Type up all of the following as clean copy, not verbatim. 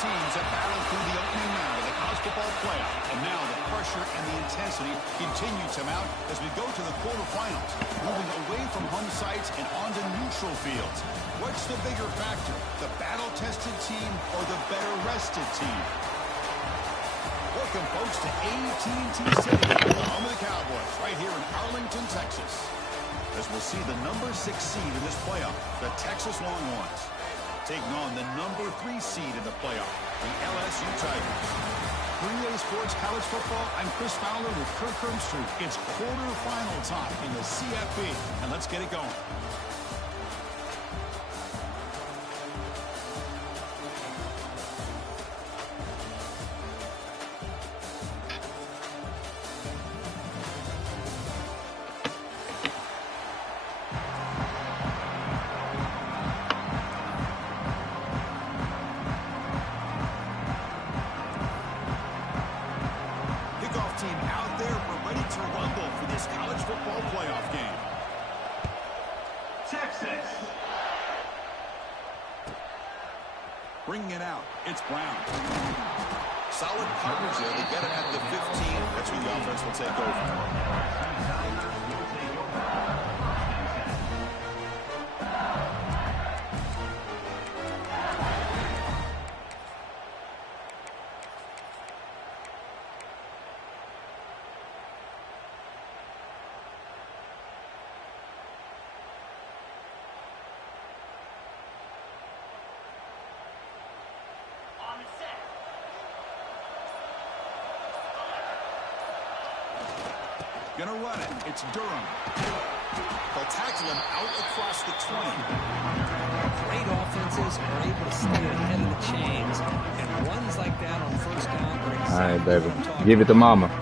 teams have battled through the opening round of the college football playoff, and now the pressure and the intensity continue to mount as we go to the quarterfinals, moving away from home sites and onto neutral fields. What's the bigger factor, the battle-tested team or the better-rested team? Welcome, folks, to AT&T Stadium, the home of the Cowboys, right here in Arlington, Texas, as we'll see the number 6 seed in this playoff, the Texas Longhorns, taking on the number 3 seed in the playoff, the LSU Tigers. 3A Sports College Football, I'm Chris Fowler with Kirk Herbstreit. It's quarterfinal time in the CFP, and let's get it going. Team out there, we're ready to rumble for this college football playoff game. Texas. Bringing it out, it's Brown. Solid coverage there. They get it at the 15. That's where the offense will take over. Gonna run it. It's Durham. They'll tackle him out across the 20. Great offenses are able to stay ahead of the chains, and runs like that on first down are exactly. All right, baby. Give it to mama. Now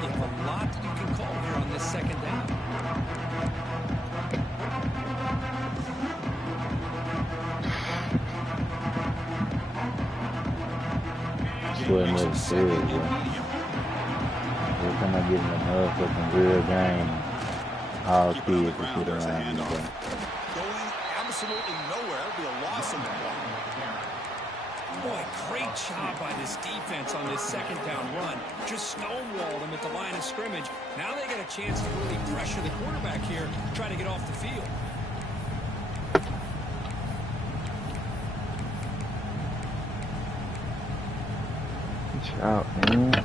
you have a lot that you can call here on this second down. That's what it makes it, bro. Every time I get in a motherfucking real game, all kids will sit around me. Going absolutely nowhere. It'll be a loss of the ball. Boy, great job by this defense on this second down run. Just stonewalled them at the line of scrimmage. Now they get a chance to really pressure the quarterback here, trying to get off the field. Good job, man.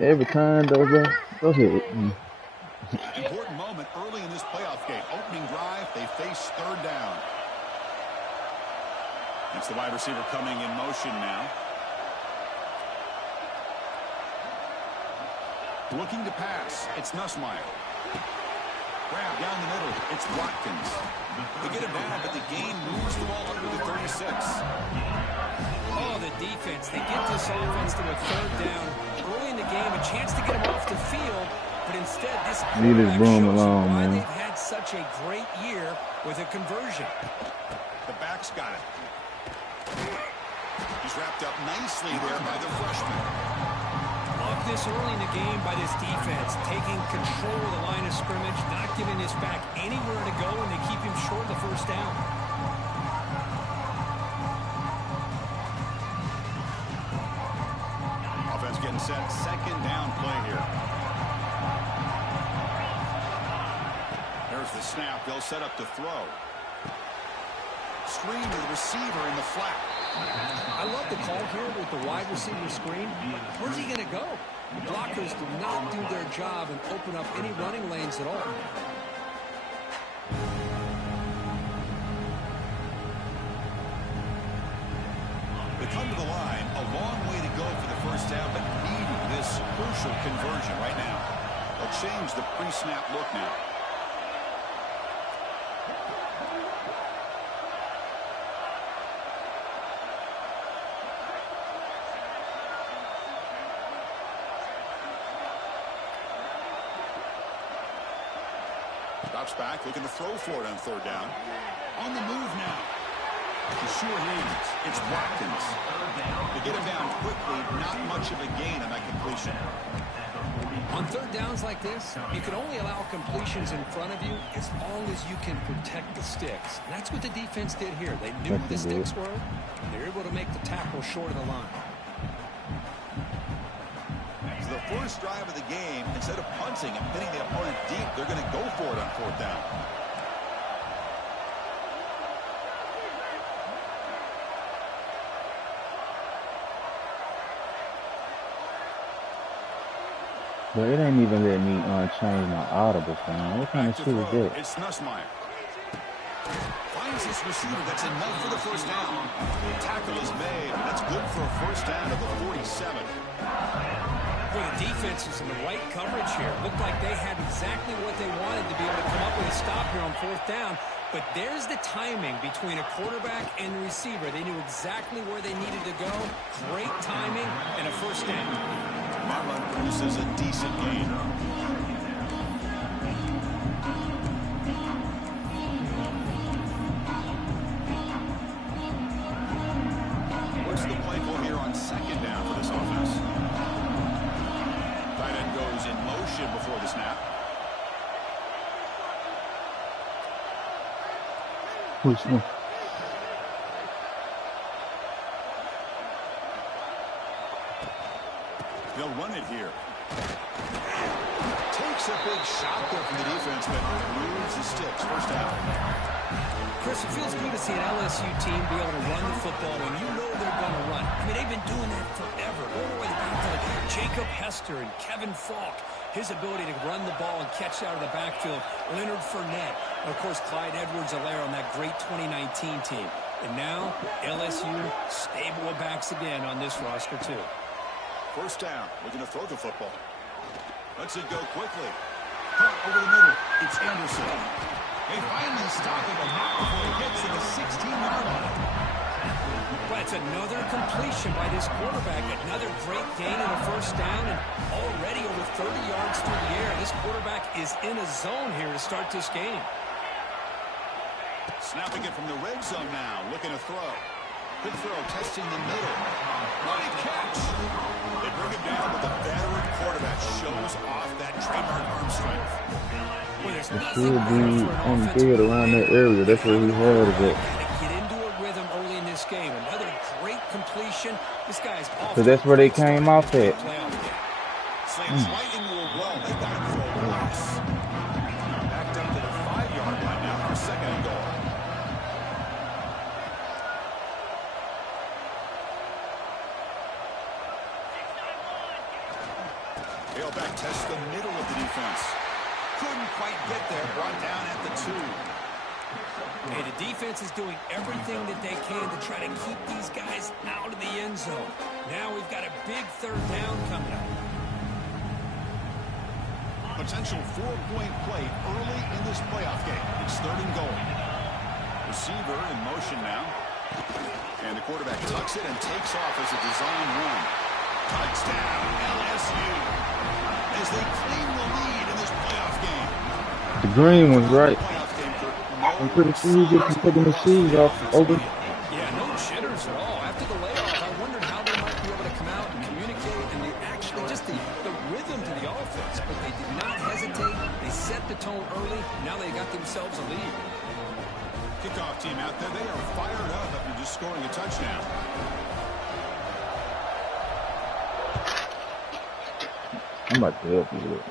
Every time those hit. Important moment early in this playoff game. Opening drive, they face third down. It's the wide receiver coming in motion now. Looking to pass. It's Nussmeier. Grab down the middle. It's Watkins. They get it down, but the game moves the ball up to the 36. Oh, the defense. They get this offense to a third down. Early in the game, a chance to get him off the field, but instead this quarterback shows why they've had such a great year with a conversion. The back's got it. He's wrapped up nicely there by the freshman. Love this early in the game by this defense, taking control of the line of scrimmage, not giving this back anywhere to go, and they keep him short of the first down. Offense getting set. Second down play here. There's the snap. They'll set up to throw. Screen to the receiver in the flat. I love the call here with the wide receiver screen. Where's he going to go? The blockers do not do their job and open up any running lanes at all. They come to the line. A long way to go for the first down, but needing this crucial conversion right now. They'll change the pre-snap look now. Drops back, looking to throw for it on third down. On the move now. Sure needs. It's Watkins. To get him down quickly, not much of a gain on that completion. On third downs like this, you can only allow completions in front of you as long as you can protect the sticks. And that's what the defense did here. They knew where the sticks were, and they were able to make the tackle short of the line. So the first drive of the game, instead of punting and pinning the opponent deep, they're going to go for it on fourth down. But it ain't even let me change my audible sound. What kind of shit is that? It's Nussmeier. Finds this receiver. That's enough for the first down. Tackle is made. That's good for a first down to the 47. Well, the defense was in the right coverage here. Looked like they had exactly what they wanted to be able to come up with a stop here on fourth down. But there's the timing between a quarterback and the receiver. They knew exactly where they needed to go. Great timing and a first down. Marlon produces a decent game. What's the play call here on second down for this offense? Tight end goes in motion before the snap. Which one? They'll run it here. Takes a big shot there from the defense, but moves the sticks. First down. Chris, it feels good to see an LSU team be able to run the football when you know they're going to run. I mean, they've been doing that forever. All the way back to Jacob Hester and Kevin Falk. His ability to run the ball and catch out of the backfield. Leonard Fournette. And, of course, Clyde Edwards-Helaire on that great 2019 team. And now, LSU stable of backs again on this roster, too. First down. Looking to throw the football. Lets it go quickly. Cut over the middle. It's Anderson. They finally stop him, but not before he gets to the 16-yard line. Well, it's another completion by this quarterback. Another great gain in a first down, and already over 30 yards through the air. This quarterback is in a zone here to start this game. Snapping it from the red zone now. Looking to throw. Good throw, testing the middle. Money catch. They bring him down, but the veteran quarterback shows off that trademark arm strength. Well, it should be on the field around that area. That's where he had it. Get into a rhythm early in this game. Another great completion. This guy's off. So that's where they came off at. Slams right into a wall. They got him for a loss. Backed up to the 5-yard line now for second and goal. Tailback tests the middle of the defense. Couldn't quite get there. Brought down at the 2. Hey, the defense is doing everything that they can to try to keep these guys out of the end zone. Now we've got a big third down coming up. Potential 4-point play early in this playoff game. It's third and goal. Receiver in motion now. And the quarterback tucks it and takes off as a design run. Touchdown, LSU. As they claim the lead in this playoff game. The green one's right. I'm pretty sure he gets taking the shoes off over. Yeah, no jitters at all. After the layoff, I wondered how they might be able to come out and communicate, and they actually just the rhythm to the offense. But they did not hesitate. They set the tone early. Now they got themselves a lead. Kickoff team out there. They are fired up after just scoring a touchdown. I'm about to help you with it.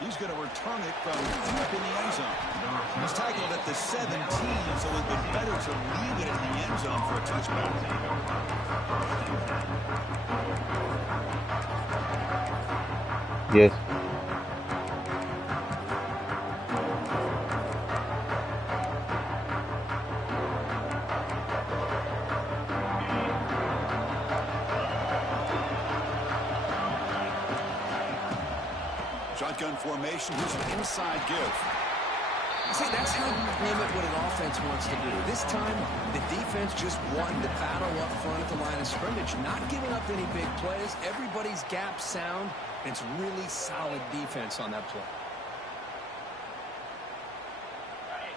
He's going to return it from deep in the end zone. He's tackled at the 17, so it would be better to leave it in the end zone for a touchback. Yes. Shotgun formation. Here's an inside give. See, that's how you limit what an offense wants to do. This time, the defense just won the battle up front at the line of scrimmage, not giving up any big plays. Everybody's gap sound. It's really solid defense on that play.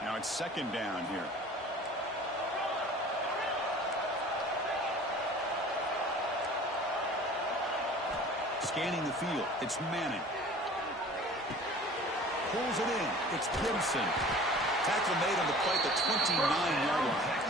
Now it's second down here. Scanning the field, it's Manning. Pulls it in, it's Gibson. Tackle made on the play at the 29-yard line.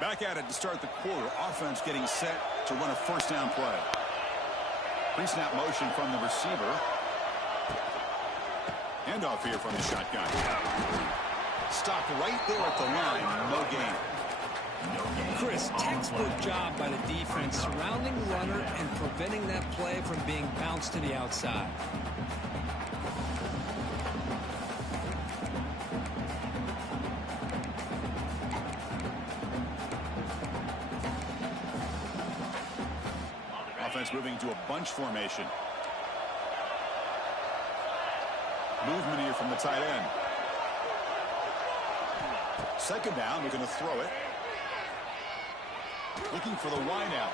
Back at it to start the quarter. Offense getting set to run a first down play. Pre-snap motion from the receiver. Handoff here from the shotgun. Stopped right there at the line. No gain. Chris, textbook job by the defense surrounding the runner and preventing that play from being bounced to the outside. Moving to a bunch formation. Movement here from the tight end. Second down, looking to throw it. Looking for the wide out.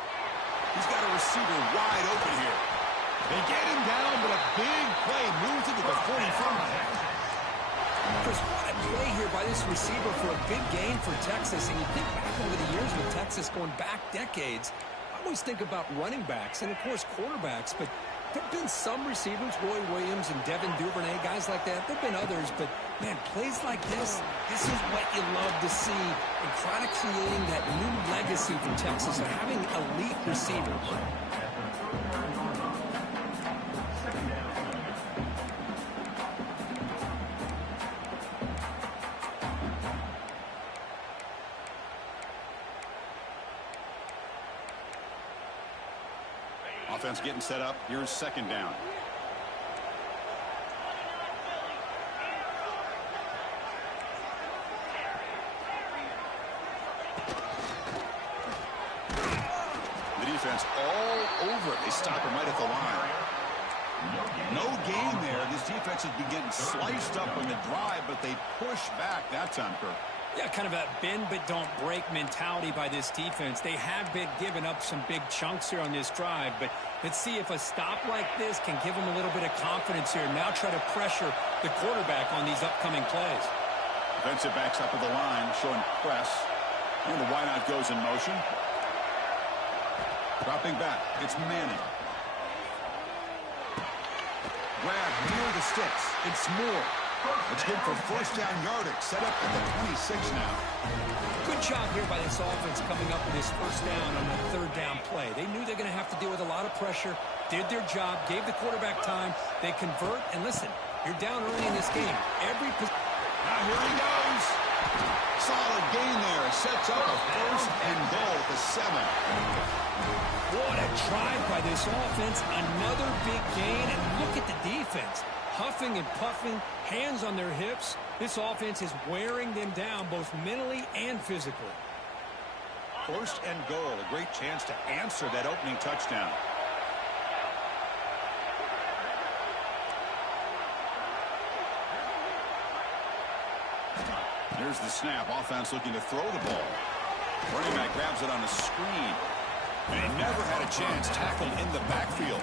He's got a receiver wide open here. They get him down, but a big play moves into the 45. Chris, what a play here by this receiver for a big gain for Texas. And you think back over the years with Texas going back decades, I always think about running backs and, of course, quarterbacks, but there have been some receivers, Roy Williams and Devin Duvernay, guys like that. There have been others, but, man, plays like this is what you love to see and kind of creating that new legacy for Texas of having elite receivers. Offense getting set up. Here's second down. The defense all over it. They stop him right at the line. No gain there. This defense has been getting sliced up on the drive, but they push back that time, Kirk. Yeah, kind of a bend but don't break mentality by this defense. They have been giving up some big chunks here on this drive, but let's see if a stop like this can give them a little bit of confidence here. Now try to pressure the quarterback on these upcoming plays. Defensive backs up at the line, showing press. And the wideout goes in motion. Dropping back, it's Manning. Grab near the sticks. It's Moore. It's good for first down yardage. Set up at the 26 now. Good job here by this offense coming up with this first down on that third down play. They knew they're going to have to deal with a lot of pressure, did their job, gave the quarterback time. They convert, and listen, you're down early in this game. Now here he goes. Solid gain there. Sets up a first and goal at the 7. What a drive by this offense. Another big gain, and look at the defense. Huffing and puffing, hands on their hips. This offense is wearing them down both mentally and physically. First and goal, a great chance to answer that opening touchdown. Here's the snap. Offense looking to throw the ball. Running back grabs it on a screen. And he never had a chance. Tackled in the backfield.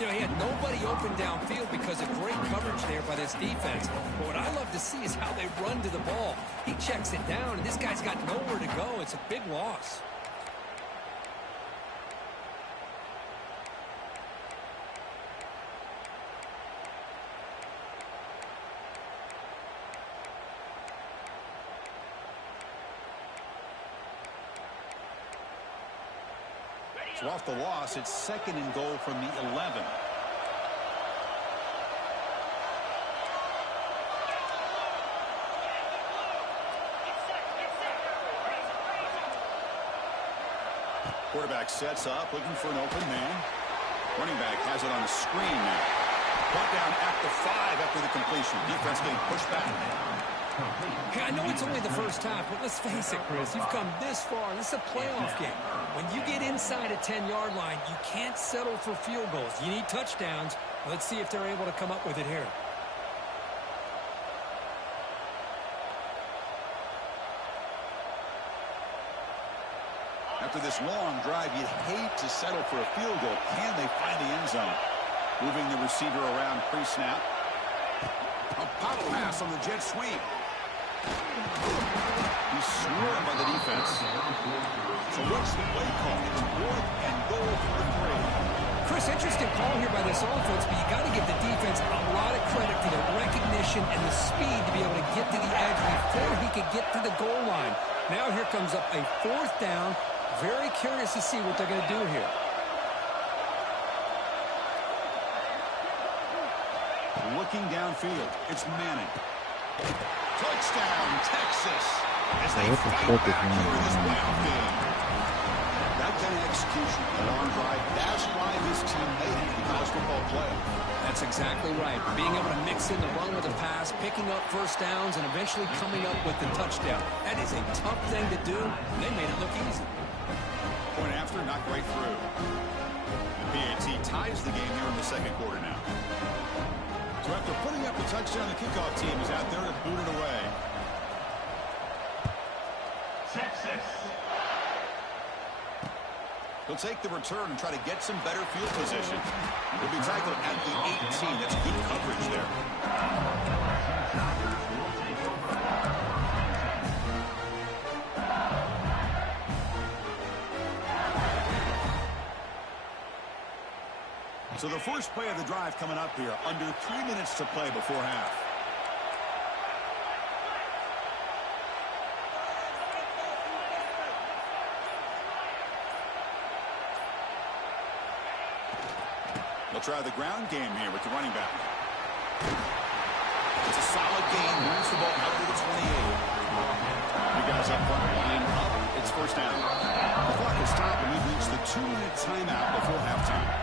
You know, he had nobody open downfield because of great coverage there by this defense. But what I love to see is how they run to the ball. He checks it down, and this guy's got nowhere to go. It's a big loss. So off the loss, it's second and goal from the 11. Quarterback sets up, looking for an open man. Running back has it on a screen now. Brought down at the 5 after the completion. Defense getting pushed back. Hey, I know it's only the first half, but let's face it, Chris. You've come this far. This is a playoff game. When you get inside a 10-yard line, you can't settle for field goals. You need touchdowns. Let's see if they're able to come up with it here. After this long drive, you'd hate to settle for a field goal. Can they find the end zone? Moving the receiver around pre-snap. A pop pass on the jet sweep. He's swarmed by the defense. So what's the play call? It's 4th and goal for the 3. Chris, interesting call here by this offense, but you got to give the defense a lot of credit for the recognition and the speed to be able to get to the edge before he could get to the goal line. Now here comes up a 4th down. Very curious to see what they're going to do here. Looking downfield, it's Manning. Touchdown, Texas, as they fight back here in this playoff game. That kind of execution, a long drive, that's why this team made it to the college football playoff. That's exactly right. Being able to mix in the run with the pass, picking up first downs, and eventually coming up with the touchdown. That is a tough thing to do. They made it look easy. Point after, knocked right through. The PAT ties the game here in the second quarter now. So after putting up a touchdown, the kickoff team is out there to boot it away. Texas. He'll take the return and try to get some better field position. He'll be tackled at the 18. That's good coverage there. So the first play of the drive coming up here. Under 3 minutes to play before half. They'll try the ground game here with the running back. It's a solid gain. Moves the ball out to the 28. You guys up front, line up. It's first down. The clock is stopped, and we've reached the 2-minute timeout before halftime.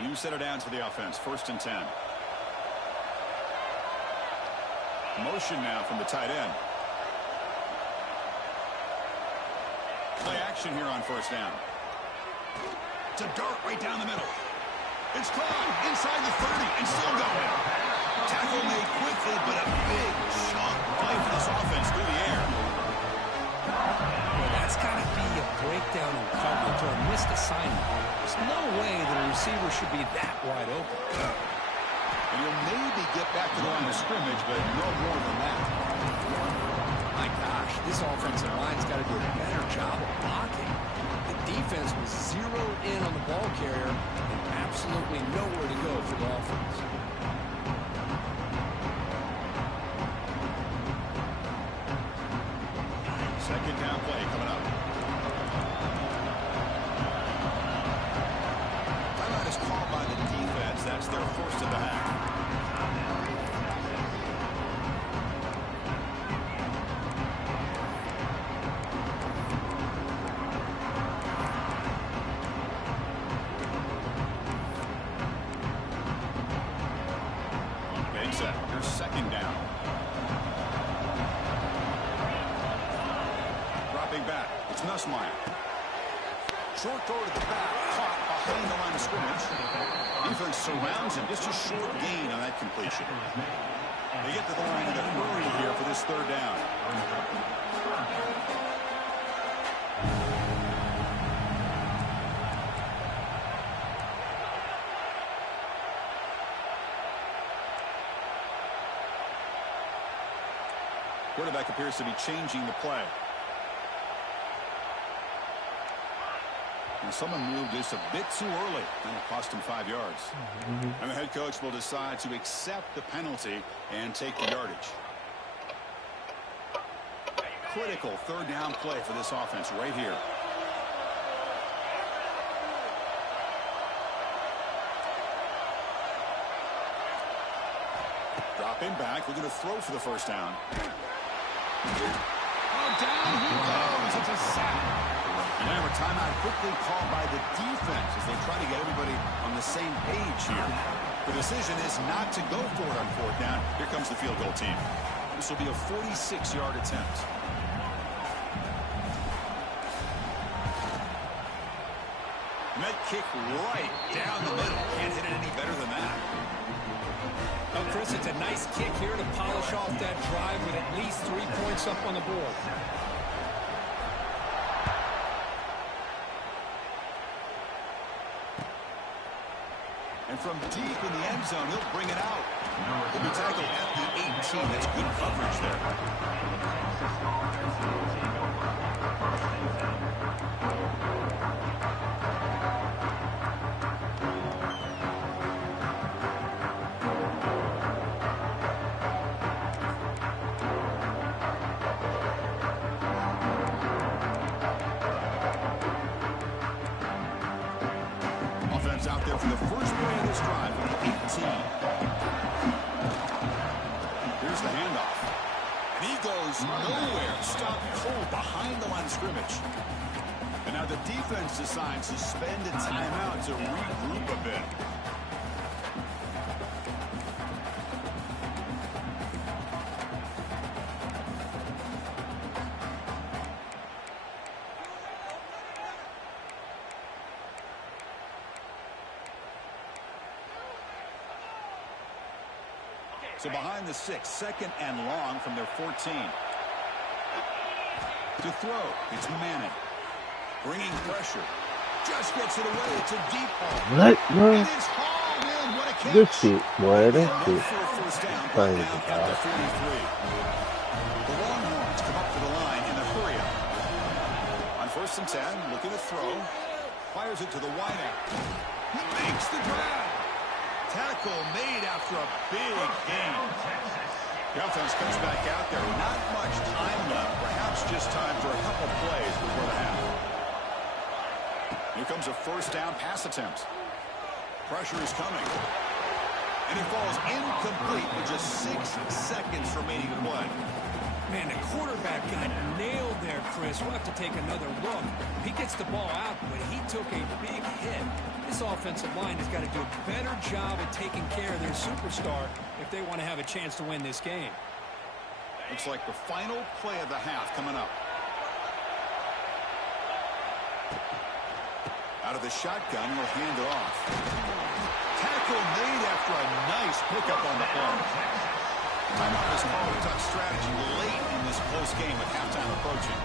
You set it down to the offense. 1st and 10. Motion now from the tight end. Play action here on 1st down. It's a dart right down the middle. It's caught inside the 30 and still going. Tackle made quickly, but a big chunk play for this offense through the air. Well, that's got to be a breakdown in coverage or a missed assignment. There's no way that a receiver should be that wide open. And you'll maybe get back to the line of scrimmage, but no more than that. My gosh, this offensive line's got to do a better job of blocking. The defense was zeroed in on the ball carrier and absolutely nowhere to go for the offense. Second down play coming up. Timeout is called by the defense. That's their first of the half. Big set. Here's second down. Back. It's Nussmeier. Short throw to the back, caught behind the line of scrimmage. Defense surrounds him. Just a short gain on that completion. They get to the line in a hurry here for this 3rd down. Quarterback appears to be changing the play. And someone moved just a bit too early. That'll cost him 5 yards. And the head coach will decide to accept the penalty and take the yardage. Critical 3rd down play for this offense right here. Dropping back, looking to throw for the first down. Oh, down he goes. It's a sack. And now a timeout quickly called by the defense as they try to get everybody on the same page here. The decision is not to go for it on fourth down. Here comes the field goal team. This will be a 46-yard attempt. And that kick right down the middle. Can't hit it any better than that. Oh, Chris, it's a nice kick here to polish off that drive with at least 3 points up on the board. And from deep in the end zone, he'll bring it out. He'll be tackled at the 18. That's good coverage there. Offense out there for the first play of this drive on the 18. Here's the handoff. And he goes nowhere. Stopped cold behind the line of scrimmage. And now the defense decides to spend a timeout to regroup a bit. So behind the 6, second and long from their 14. To throw, it's Manning. Bringing pressure. Just gets it away. It's a deep ball. What? It is hauled in. What a catch. Good shit, boy. That shit. First down, Crazy, down at the 43. The Longhorns come up to the line in a hurry up. On 1st and 10, looking to throw. Fires it to the wideout. He makes the grab. Tackle made after a big gain. The offense comes back out there. Not much time left. Perhaps just time for a couple plays before the half. Here comes a first down pass attempt. Pressure is coming. And it falls incomplete with just 6 seconds remaining to play. Man, the quarterback got nailed there, Chris. We'll have to take another look. He gets the ball out, but he took a big hit. This offensive line has got to do a better job at taking care of their superstar if they want to have a chance to win this game. Looks like the final play of the half coming up. Out of the shotgun, he'll hand it off. Tackle made after a nice pickup on the play. Timeout is called a tough strategy late in this close game with halftime approaching.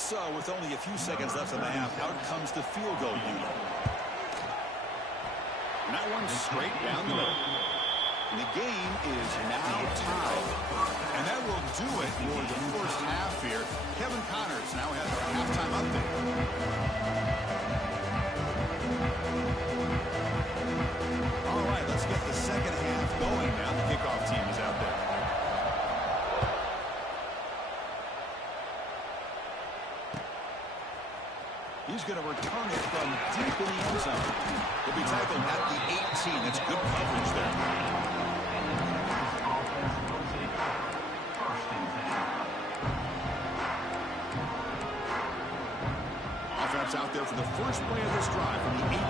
So, with only a few seconds left in the half, out comes the field goal unit. And that one's straight down the middle. And the game is now tied. And that will do it for the first half here. Kevin Connors now has our halftime update. All right, let's get the second half going now. The kickoff team is out there. He's going to return it from deep in the end zone. He'll be tackled at the 18. That's good coverage there. Offense out there for the first play of this drive from the 18.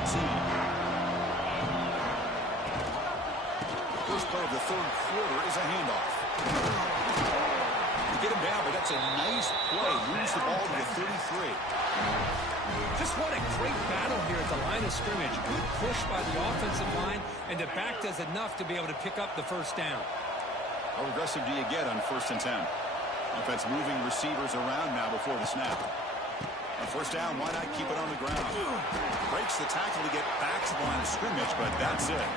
First play of the third quarter is a handoff. To get him down, but that's a nice play. Moves the ball to the 33. Just what a great battle here at the line of scrimmage. Good push by the offensive line, and the back does enough to be able to pick up the first down. How aggressive do you get on 1st and 10? Offense moving receivers around now before the snap. On 1st down, why not keep it on the ground? Breaks the tackle to get back to the line of scrimmage, but that's it.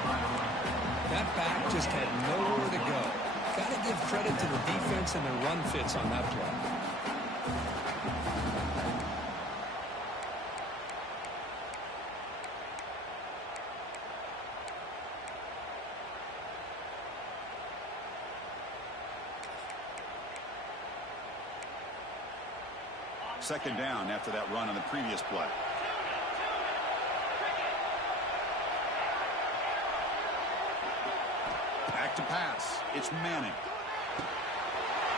That back just had nowhere to go. Got to give credit to the defense and their run fits on that play. Second down after that run on the previous play. Back back to pass. It's Manning.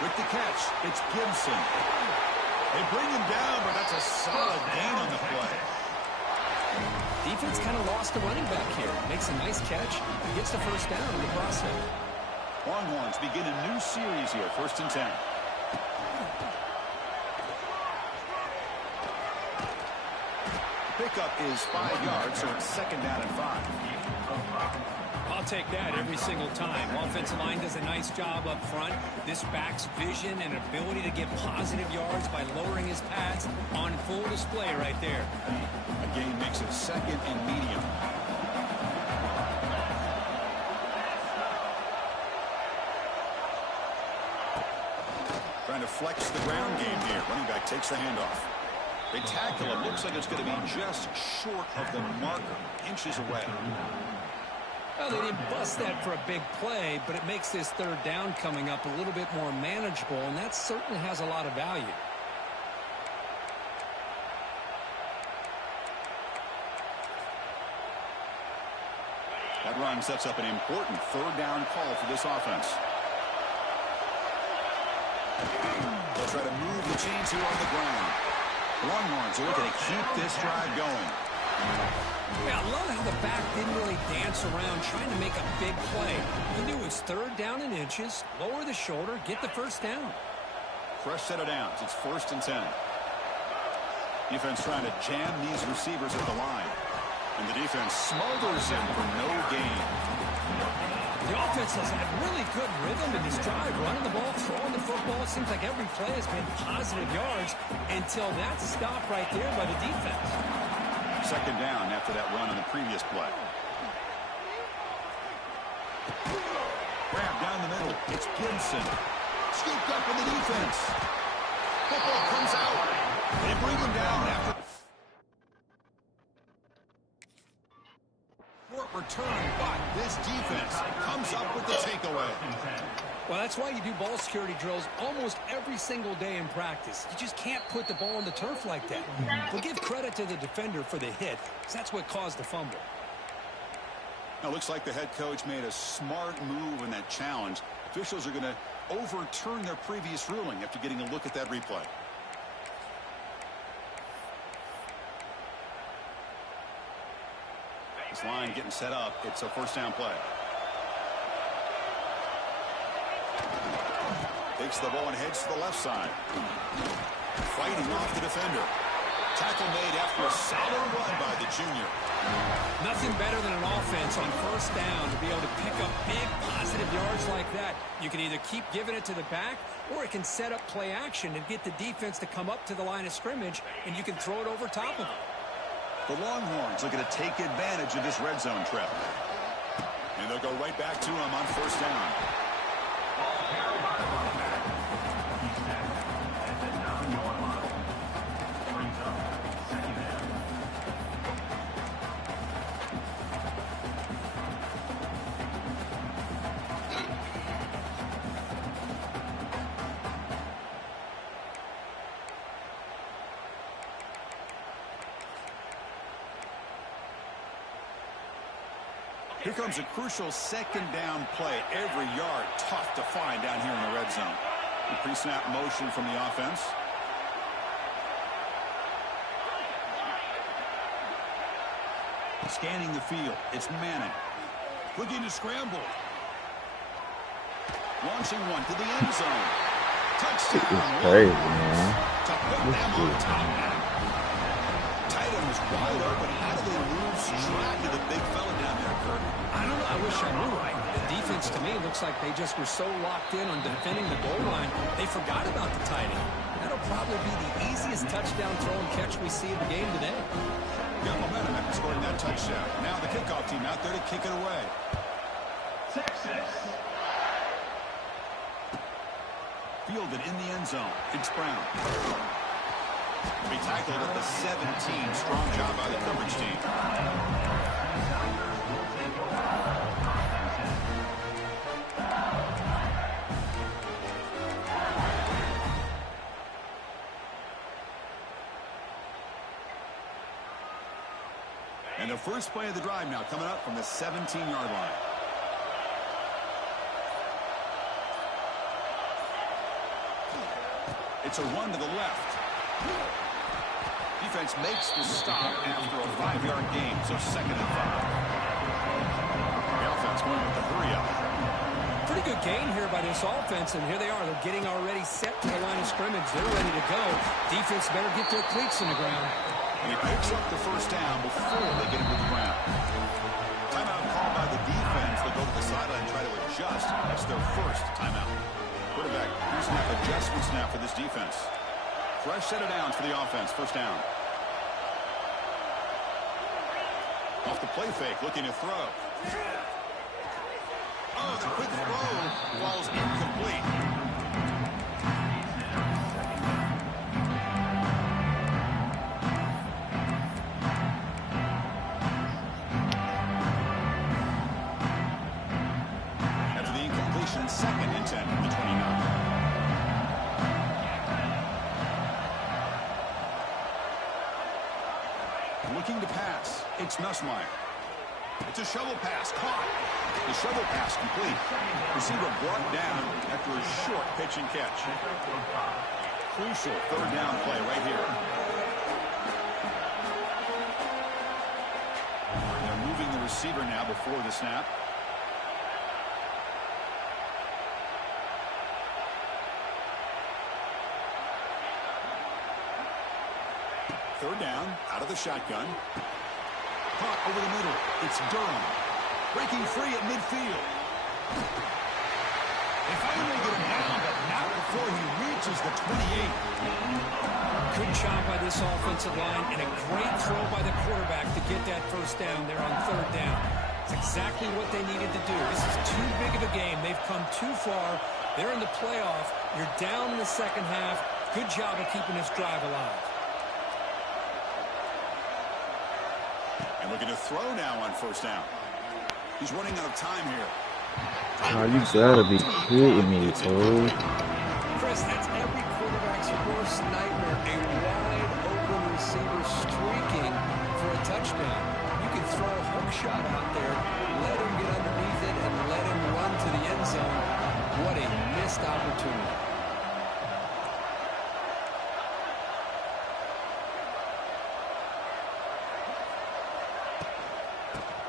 With the catch, it's Gibson. They bring him down, but that's a solid gain on the play. Defense kind of lost the running back here. Makes a nice catch. Gets the first down in the process. Longhorns begin a new series here, 1st and 10. Pickup is 5 yards, so it's 2nd down and 5. I'll take that every single time. Offensive line does a nice job up front. This back's vision and ability to get positive yards by lowering his pads on full display right there. A gain makes it 2nd and medium. Trying to flex the ground game here. Running back takes the handoff. They tackle him. Looks like it's going to be just short of the marker, inches away. Well, they didn't bust that for a big play, but it makes this 3rd down coming up a little bit more manageable, and that certainly has a lot of value. That run sets up an important 3rd down call for this offense. They'll try to move the chains here on the ground. Longhorns are looking to keep this drive going. Yeah, I love how the back didn't really dance around trying to make a big play. He knew it was 3rd down in inches, lower the shoulder, get the first down. Fresh set of downs. It's 1st and 10. Defense trying to jam these receivers at the line. And the defense smothers him for no gain. The offense has had really good rhythm in this drive, running the ball, throwing the football. It seems like every play has been positive yards until that stop right there by the defense. 2nd down after that run on the previous play. Grab down the middle. It's Gibson. Scooped up in the defense. Football comes out. They bring him down after. Return, but this defense comes up with the takeaway. Well, that's why you do ball security drills almost every single day in practice. You just can't put the ball on the turf like that. We'll give credit to the defender for the hit, because that's what caused the fumble. Now, looks like the head coach made a smart move in that challenge. Officials are going to overturn their previous ruling after getting a look at that replay. This line getting set up. It's a 1st down play. Takes the ball and heads to the left side. Fighting off the defender. Tackle made after a solid run by the junior. Nothing better than an offense on 1st down to be able to pick up big positive yards like that. You can either keep giving it to the back, or it can set up play action and get the defense to come up to the line of scrimmage, and you can throw it over top of them. The Longhorns looking to take advantage of this red zone trip. And they'll go right back to him on 1st down. Here comes a crucial 2nd down play. Every yard tough to find down here in the red zone. The pre-snap motion from the offense. Scanning the field. It's Manning. Looking to scramble. Launching one to the end zone. Touchdown. It's crazy, man. To put them on top now. Tight end was wide open. How do they lose track of the big fella down there, Kurt? I don't know. I wish I knew. The defense, to me, looks like they just were so locked in on defending the goal line, they forgot about the tight end. That'll probably be the easiest touchdown throw and catch we see in the game today. Got momentum after scoring that touchdown. Now the kickoff team out there to kick it away. Texas. Fielded in the end zone. It's Brown. Be tackled at the 17. Strong job by the coverage team. And the first play of the drive now coming up from the 17-yard line. It's a run to the left. Defense makes the stop after a 5-yard gain, so 2nd and 5. The offense going with the hurry up. Pretty good gain here by this offense, and here they are. They're getting already set to the line of scrimmage. They're ready to go. Defense better get their cleats in the ground. And he picks up the first down before they get him to the ground. Timeout called by the defense. They'll go to the sideline and try to adjust. That's their first timeout. Quarterback, snap adjustment snap for this defense. Fresh set of downs for the offense. First down. Off the play fake, looking to throw. Oh, the quick throw falls incomplete. After the incompletion, 2nd and 10 from the 29. Looking to pass. It's Nussmeier. It's a shovel pass. Caught. The shovel pass complete. Receiver brought down after a short pitch and catch. Crucial 3rd down play right here. They're moving the receiver now before the snap. Third down, out of the shotgun. Caught over the middle. It's Durham. Breaking free at midfield. They finally get him down, but not before he reaches the 28. Good job by this offensive line, and a great throw by the quarterback to get that first down there on 3rd down. It's exactly what they needed to do. This is too big of a game. They've come too far. They're in the playoff. You're down in the second half. Good job of keeping this drive alive. And looking to throw now on first down. He's running out of time here. Oh, you gotta be kidding me, bro. Chris, that's every quarterback's worst nightmare. A wide open receiver streaking for a touchdown. You can throw a hook shot out there, let him get underneath it, and let him run to the end zone. What a missed opportunity.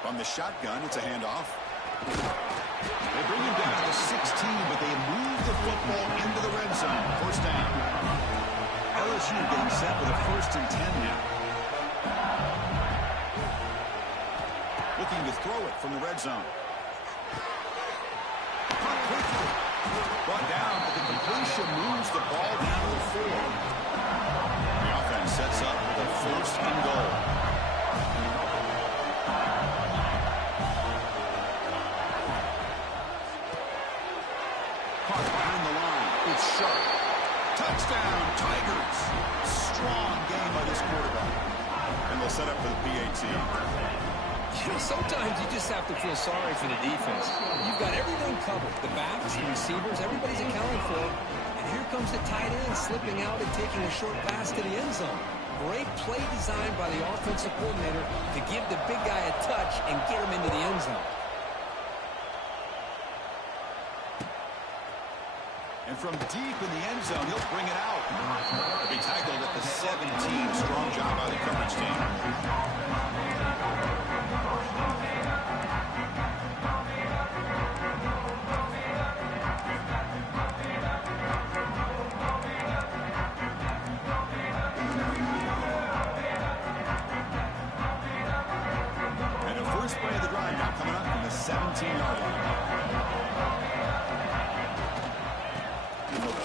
From the shotgun, it's a handoff. They bring him down to 16, but they move the football into the red zone. First down. LSU getting set with a 1st and 10 now. Looking to throw it from the red zone. Caught quickly. Brought down, but the completion moves the ball down to the 4. The offense sets up with a 1st and goal. Sharp. Touchdown, Tigers. Strong game by this quarterback. And they'll set up for the PAT. You know, sometimes you just have to feel sorry for the defense. You've got everything covered. The backs, the receivers, everybody's accounted for. And here comes the tight end slipping out and taking a short pass to the end zone. Great play design by the offensive coordinator to give the big guy a touch and get him into the end zone. And from deep in the end zone, he'll bring it out. He'll be tackled at the 17. Strong job by the coverage team. And the first play of the drive now coming up from the 17-yard line.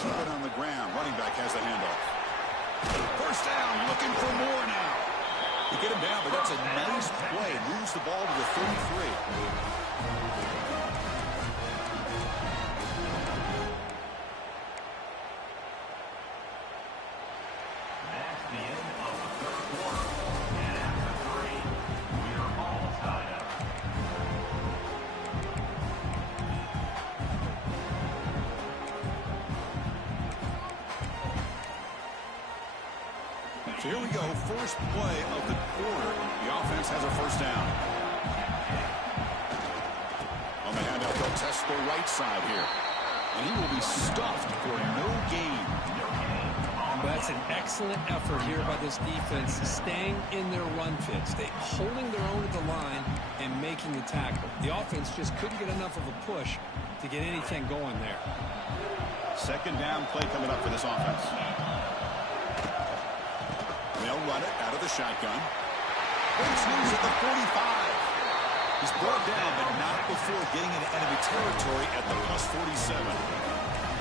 Keep it on the ground. Running back has the handoff. First down, looking for more now. You get him down, but that's a nice play. Moves the ball to the 33. So here we go, first play of the quarter. The offense has a first down. On the handout, they'll test the right side here. And he will be stuffed for no gain. That's an excellent effort here by this defense, staying in their run fits. They holding their own at the line and making the tackle. The offense just couldn't get enough of a push to get anything going there. Second down play coming up for this offense. They'll run it out of the shotgun. Breaks loose at the 45. He's brought down, but not before getting into enemy territory at the +47.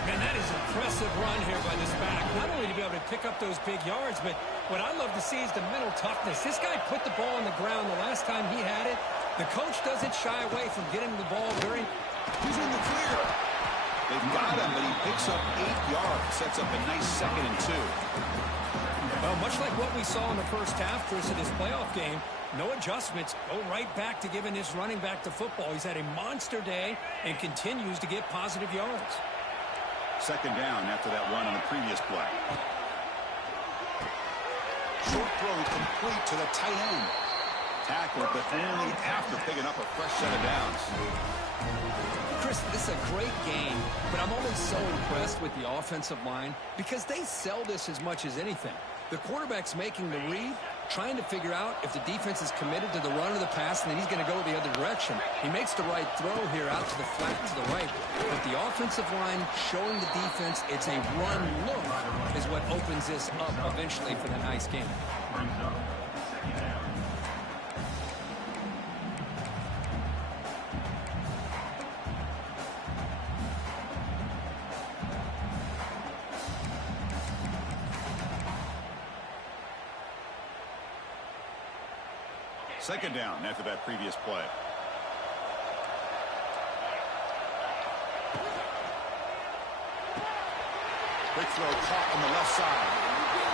Man, that is an impressive run here by this back. Not only to be able to pick up those big yards, but what I love to see is the mental toughness. This guy put the ball on the ground the last time he had it. The coach doesn't shy away from getting the ball very... He's in the clear. They've got him, but he picks up 8 yards. Sets up a nice 2nd and 2. Well, much like what we saw in the first half, Chris, of this playoff game, no adjustments. Go right back to giving this running back to football. He's had a monster day and continues to get positive yards. Second down after that run on the previous play. Short throw complete to the tight end. Tackled, but only after picking up a fresh set of downs. Chris, this is a great game, but I'm always so impressed with the offensive line because they sell this as much as anything. The quarterback's making the read, trying to figure out if the defense is committed to the run or the pass, and then he's going to go the other direction. He makes the right throw here out to the flat to the right. But the offensive line showing the defense it's a run look is what opens this up eventually for the nice game. Second down after that previous play. Quick throw caught on the left side.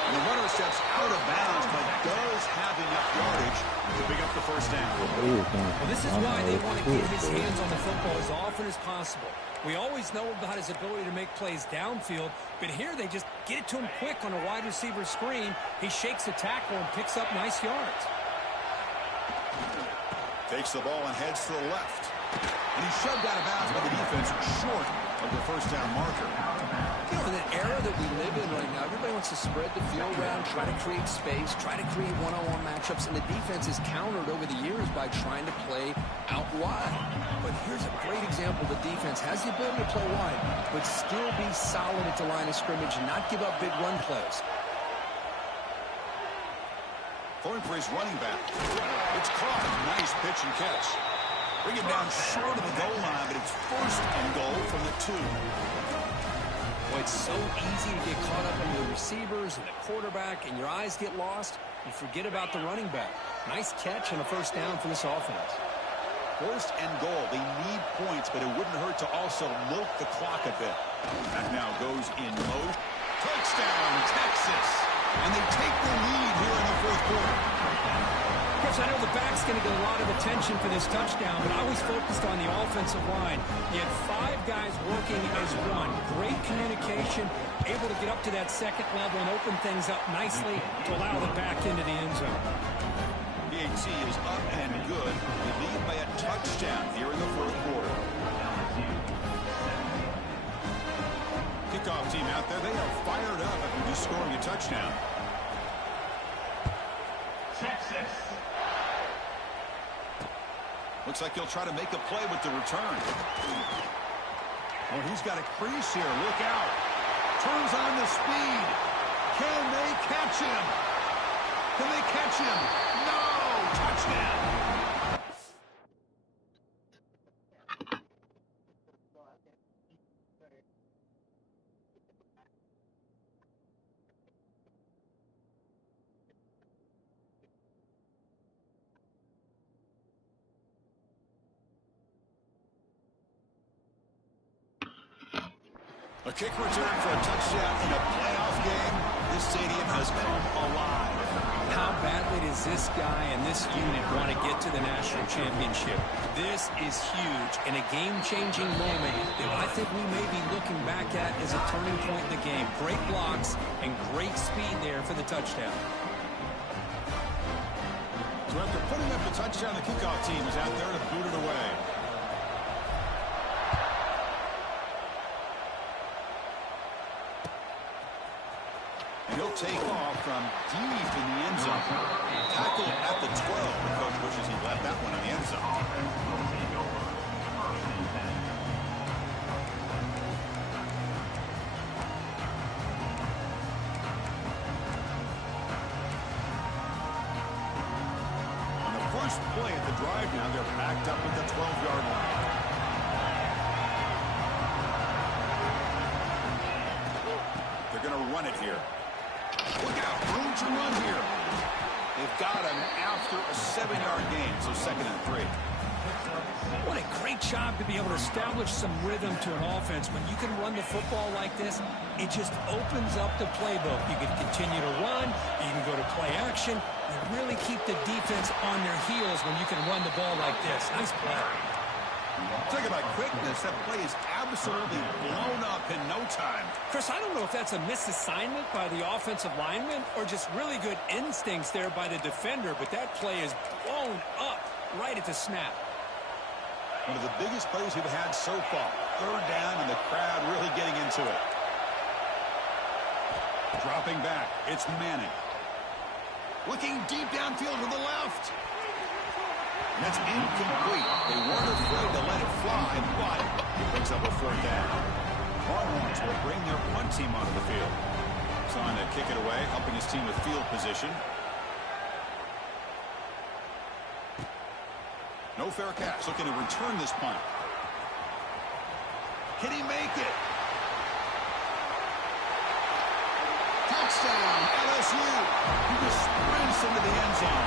And the runner steps out of bounds, but does have enough yardage to pick up the first down. Well, this is why they want to get his hands on the football as often as possible. We always know about his ability to make plays downfield, but here they just get it to him quick on a wide receiver screen. He shakes the tackle and picks up nice yards. Takes the ball and heads to the left. And he's shoved out of bounds by the defense short of the first down marker. You know, in the era that we live in right now, everybody wants to spread the field around, try to create space, try to create one-on-one matchups, and the defense is countered over the years by trying to play out wide. But here's a great example. The defense has the ability to play wide, but still be solid at the line of scrimmage and not give up big run plays. Going for his running back. It's caught. Nice pitch and catch. Bring it down short of the goal line, but it's first and goal from the 2. Boy, it's so easy to get caught up in the receivers and the quarterback, and your eyes get lost. You forget about the running back. Nice catch and a first down for this offense. First and goal. They need points, but it wouldn't hurt to also milk the clock a bit. That now goes in motion. Touchdown, Texas. And they take the lead here in the fourth quarter. Chris, I know the back's going to get a lot of attention for this touchdown, but I was focused on the offensive line. You had 5 guys working as one. Great communication, able to get up to that second level and open things up nicely to allow the back into the end zone. PAT is up and good. They lead by a touchdown here in the fourth quarter. Kickoff team out there, they are fired up after just scoring a touchdown. Texas. Looks like he'll try to make a play with the return. Oh, he's got a crease here. Look out. Turns on the speed. Can they catch him? Can they catch him? No! Touchdown! A kick return for a touchdown in a playoff game. This stadium has come alive. How badly does this guy and this unit want to get to the national championship? This is huge and a game-changing moment that I think we may be looking back at as a turning point in the game. Great blocks and great speed there for the touchdown. So after putting up the touchdown, the kickoff team is out there to boot it away. And he'll take off from deep in the end zone. Tackled at the 12. The coach wishes he left that one in the end zone. On the first play of the drive now, they're backed up at the 12-yard line. They're going to run it here. Look out, room to run here. They've got him after a 7-yard gain, so 2nd and 3. What a great job to be able to establish some rhythm to an offense. When you can run the football like this, it just opens up the playbook. You can continue to run, you can go to play action, and really keep the defense on their heels when you can run the ball like this. Nice play. Talk about quickness. That play is absolutely blown up in no time. Chris, I don't know if that's a misassignment by the offensive lineman or just really good instincts there by the defender, but that play is blown up right at the snap. One of the biggest plays we've had so far. 3rd down and the crowd really getting into it. Dropping back. It's Manning. Looking deep downfield to the left. That's incomplete. They weren't afraid to let it fly, but it brings up a 4th down. Longhorns will bring their punt team onto the field. Trying to kick it away, helping his team with field position. No fair catch. Looking to return this punt. Can he make it? Touchdown, LSU. He just sprints into the end zone.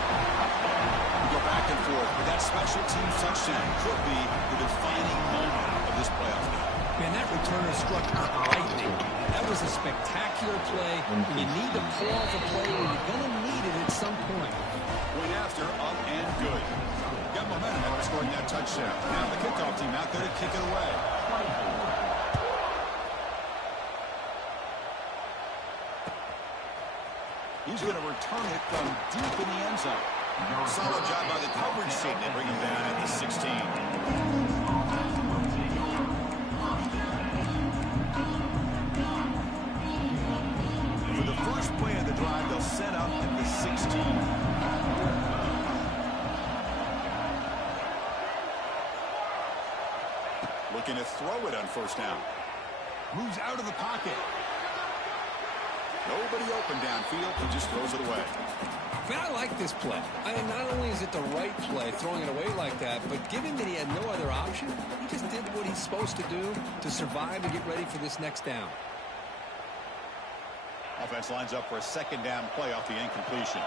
We go back and forth, but that special teams touchdown could be the defining moment of this playoff game. Man, that returner struck lightning. That was a spectacular play. You need to pull off a play where you're going to need it at some point. Point after, up and good. Got momentum after scoring that touchdown. Now the kickoff team out there to kick it away. He's going to return it from deep in the end zone. Solid job by the coverage team. They bring him down at the 16. For the first play of the drive, they'll set up at the 16. Looking to throw it on 1st down. Moves out of the pocket. Nobody open downfield. He just throws it away. Man, I like this play. Not only is it the right play, throwing it away like that, but given that he had no other option, he just did what he's supposed to do to survive and get ready for this next down. Offense lines up for a 2nd down play off the incompletion.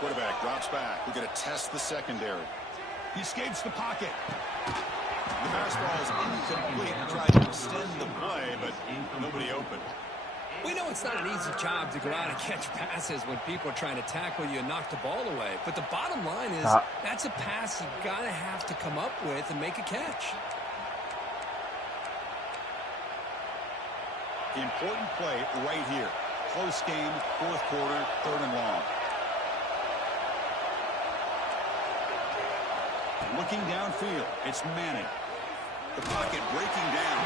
Quarterback drops back. We're going to test the secondary. He escapes the pocket. The pass ball is incomplete. He tried to extend the play, but nobody open. We know it's not an easy job to go out and catch passes when people are trying to tackle you and knock the ball away. But the bottom line is that's a pass you got to have to come up with and make a catch. The important play right here. Close game, 4th quarter, 3rd and long. Looking downfield, it's Manning. The pocket breaking down.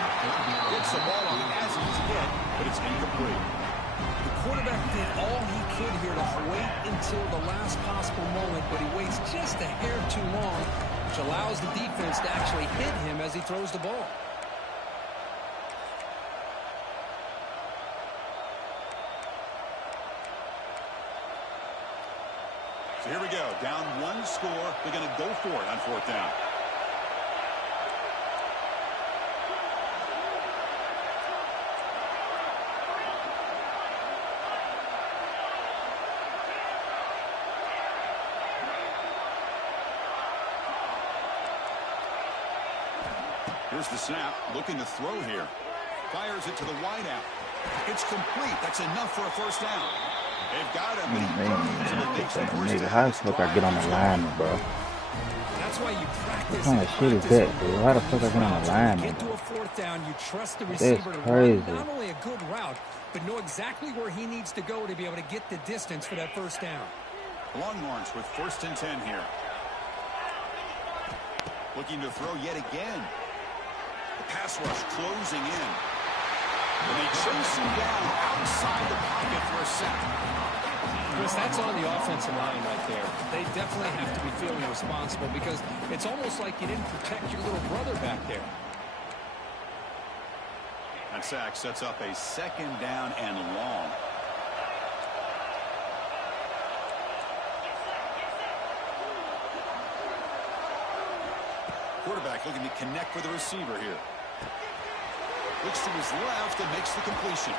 Gets the ball on as he's hit, but it's incomplete. The quarterback did all he could here to wait until the last possible moment, but he waits just a hair too long, which allows the defense to actually hit him as he throws the ball. So here we go. Down 1 score. They're going to go for it on 4th down. Here's the snap. Looking to throw here. Fires it to the wideout. It's complete. That's enough for a 1st down. They've got him, but he burns and it makes the 1st down. How the fuck I get on the line, bro? That's why you practice. What kind of shit is that, bro? How the fuck I get on the line? Get to a 4th down, you trust the receiver to run not only a good route, but know exactly where he needs to go to be able to get the distance for that 1st down. Longhorns with 1st and 10 here. Looking to throw yet again. The pass rush closing in. And they chase him down outside the pocket for a sack. Chris, that's on the offensive line right there. They definitely have to be feeling responsible because it's almost like you didn't protect your little brother back there. That sack sets up a 2nd down and long. Quarterback looking to connect with the receiver here. Looks to his left and makes the completion.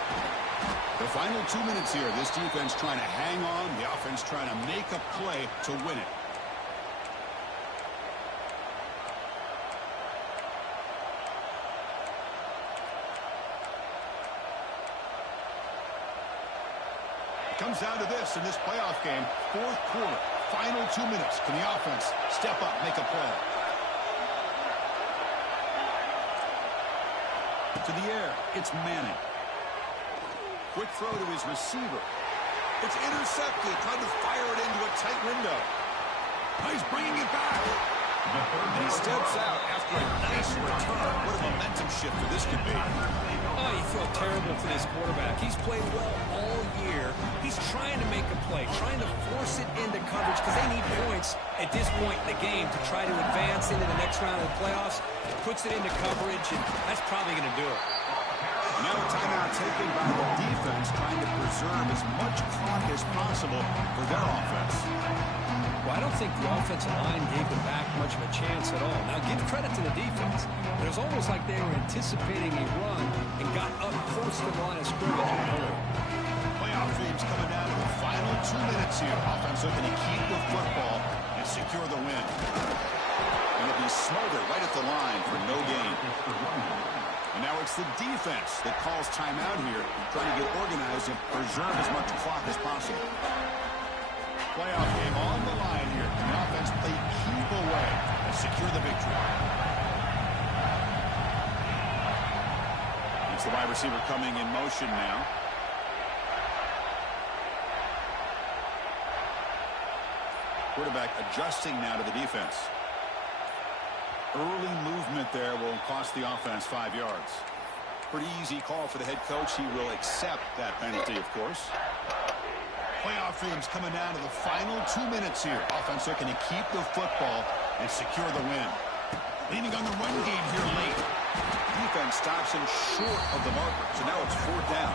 The final 2 minutes here. This defense trying to hang on. The offense trying to make a play to win it. It comes down to this in this playoff game. 4th quarter. Final 2 minutes. Can the offense step up, make a play? To the air, it's Manning. Quick throw to his receiver. It's intercepted, trying to fire it into a tight window. He's bringing it back. And he steps out after a nice return. What a momentum shifter this could be. Oh, you feel terrible for this quarterback. He's played well all year. He's trying to make a play, trying to force it into coverage because they need points at this point in the game to try to advance into the next round of the playoffs. Puts it into coverage, and that's probably going to do it. Now a timeout taken by the defense, trying to preserve as much clock as possible for their offense. Well, I don't think the offensive line gave them back much of a chance at all. Now, give credit to the defense. It was almost like they were anticipating a run and got up close to the line of scrimmage and hurry. Playoff themes coming down to the final 2 minutes here. Offense looking to keep the football and secure the win. And it'll be smothered right at the line for no gain. And now it's the defense that calls timeout here, trying to get organized and preserve as much clock as possible. Playoff game on the line here. The offense played keep away and secure the victory. It's the wide receiver coming in motion now. Quarterback adjusting now to the defense. Early movement there will cost the offense 5 yards. Pretty easy call for the head coach. He will accept that penalty, of course. Playoff themes coming down to the final 2 minutes here. Offense looking to keep the football and secure the win. Leaning on the run game here late. Defense stops him short of the marker. So now it's 4th down.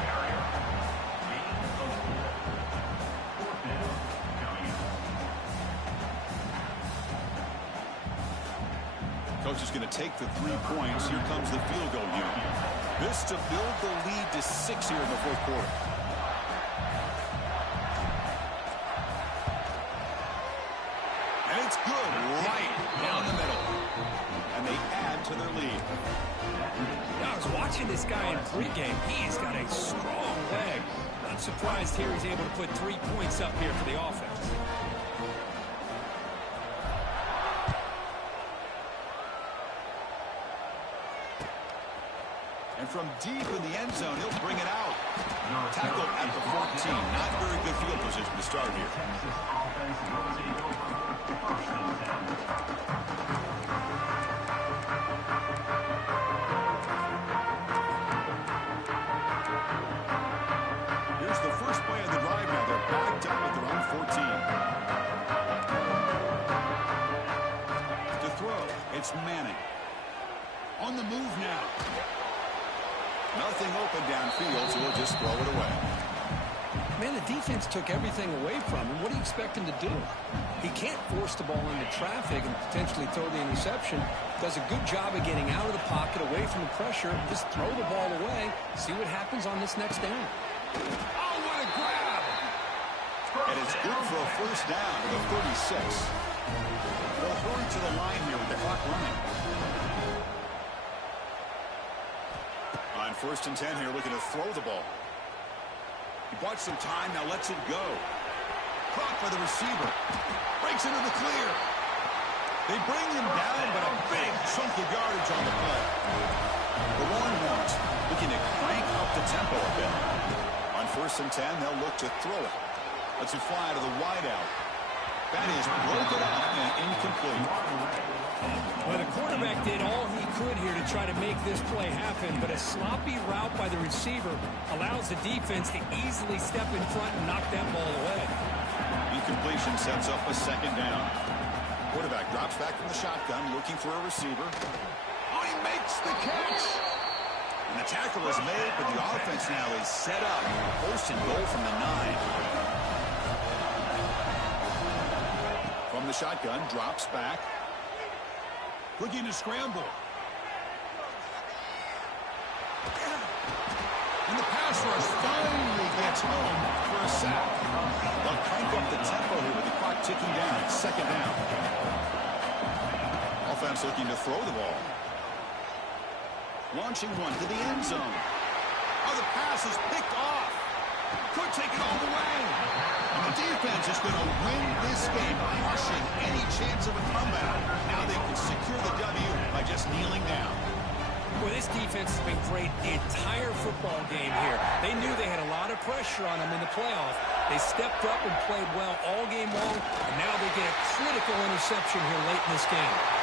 Coach is going to take the 3 points. Here comes the field goal unit. This to build the lead to 6 here in the 4th quarter. And it's good right down the middle. And they add to their lead. I was watching this guy in pregame. He's got a strong leg. Not surprised here he's able to put 3 points up here for the offense. And from deep in the end zone, he'll bring it out. Tackle at the 14. Not very good field position to start here. Here's the first play of the drive now. They're backed up at their own 14. To throw, it's Manning. On the move now. Nothing open downfield, so he'll just throw it away. Man, the defense took everything away from him. What do you expect him to do? He can't force the ball into traffic and potentially throw the interception. Does a good job of getting out of the pocket, away from the pressure, just throw the ball away, see what happens on this next down. Oh, what a grab! And it's good for a first down to the 36. They'll hurry to the line here with the clock running. On 1st and 10 here, looking to throw the ball. He bought some time, now lets it go. Caught by the receiver. Breaks into the clear. They bring him down, but a big chunk of yardage on the play. The Longhorns looking to crank up the tempo a bit. On 1st and 10, they'll look to throw it. Lets it fly to the wideout. That is broken off and incomplete. Well, the quarterback did all he could here to try to make this play happen, but a sloppy route by the receiver allows the defense to easily step in front and knock that ball away. Incompletion sets up a second down. Quarterback drops back from the shotgun, looking for a receiver. Oh, he makes the catch! And the tackle is made, but the offense now is set up. First and goal from the 9. From the shotgun, drops back. Looking to scramble. And the pass rush finally gets home for a sack. They'll crank up the tempo here with the clock ticking down. Second down. Offense looking to throw the ball. Launching one to the end zone. Oh, the pass is picked off. Could take it all the way. And the defense is going to win this game, crushing any chance of a comeback. Now they can secure the W by just kneeling down. Well, this defense has been great the entire football game here. They knew they had a lot of pressure on them in the playoff. They stepped up and played well all game long, and now they get a critical interception here late in this game.